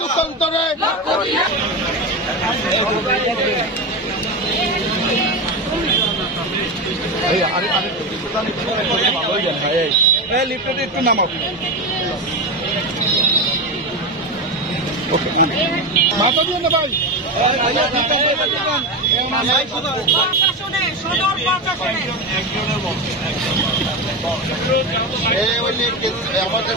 লোকান্তরে lifted একটু নামাও। মাথা দিয়ে না ভাই আমাদের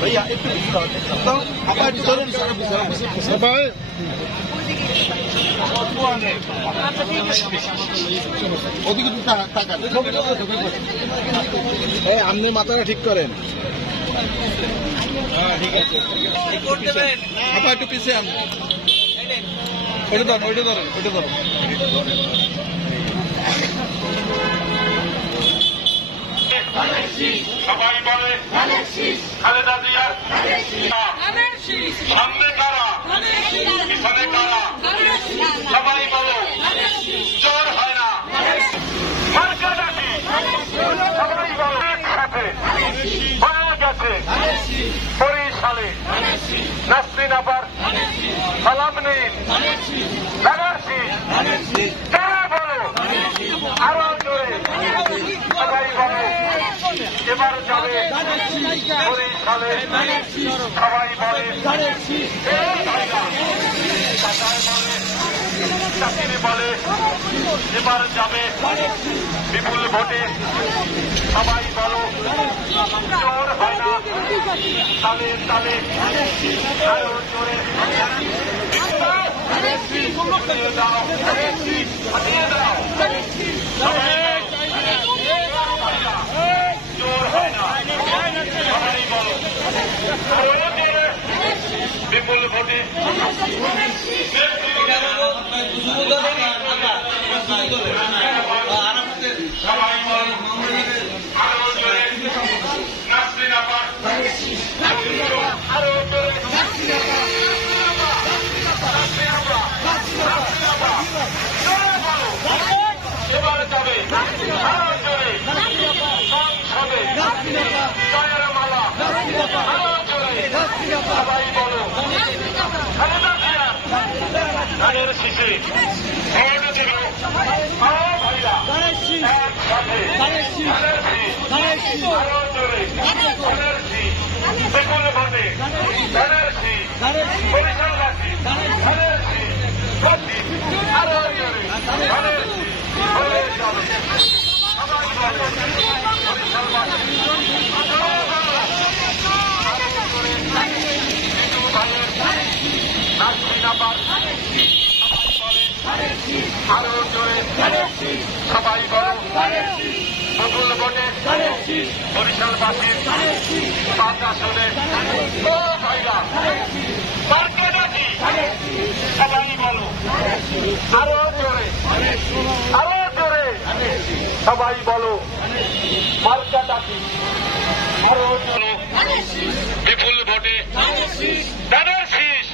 भैया আপনি মাথাটা ঠিক করেন। ঠিক আছে আপা একটু পিছিয়ে আন। ওইটা ধরো ওইটা ধরো ওইটা ধরো। সবাই বলে খালেদা জিয়া সামনে কারা পিছনে কারা সবাই বলো জোর হয় না মার্কা ডাকি সবাই বলো একসাথে পাওয়া গেছে বরিশালে নাসরিন আপার সালাম নিন ব্যানার্জি কারা বলো আরো জোরে সবাই বলো এবার যাবে বরিশালে সবাই বলে চাকরি বলে এবার যাবে বিপুল ভোটে সবাই বলো জোর হয় না তালে তালে আরো জোরে দাও হাতিয়ে দাও জোর হয় না সবাই বলো বিপুল ভোটে সবাই বলো আরো জোরে নাসরিন আপা আরো জোরে এবার যাবে আরো জোরে সংসদে জয়ের মালা আরো জোরে সবাই বলো খালেদা জিয়া ধানের শীষে ভোট দিল আরো ভাইরা একসাথে আরো জোরে ব্যানার্জি বিপুল ভোটে ব্যানার্জি বরিশালবাসী ব্যানার্জি গতি আরো জোরে ব্যানার্জি হয়ে যাবে সবাই বলো বরিশালবাসী আরো জোরে সবাই বলো বদল ভোটে বরিশালবাসীর 5 আসনে ও ভাইরা মার্কা ডাকি সবাই বলো আরো জোরে সবাই বলো মার্কা ডাকি আরো জোরে বিপুল ভোটে ধানের শীষ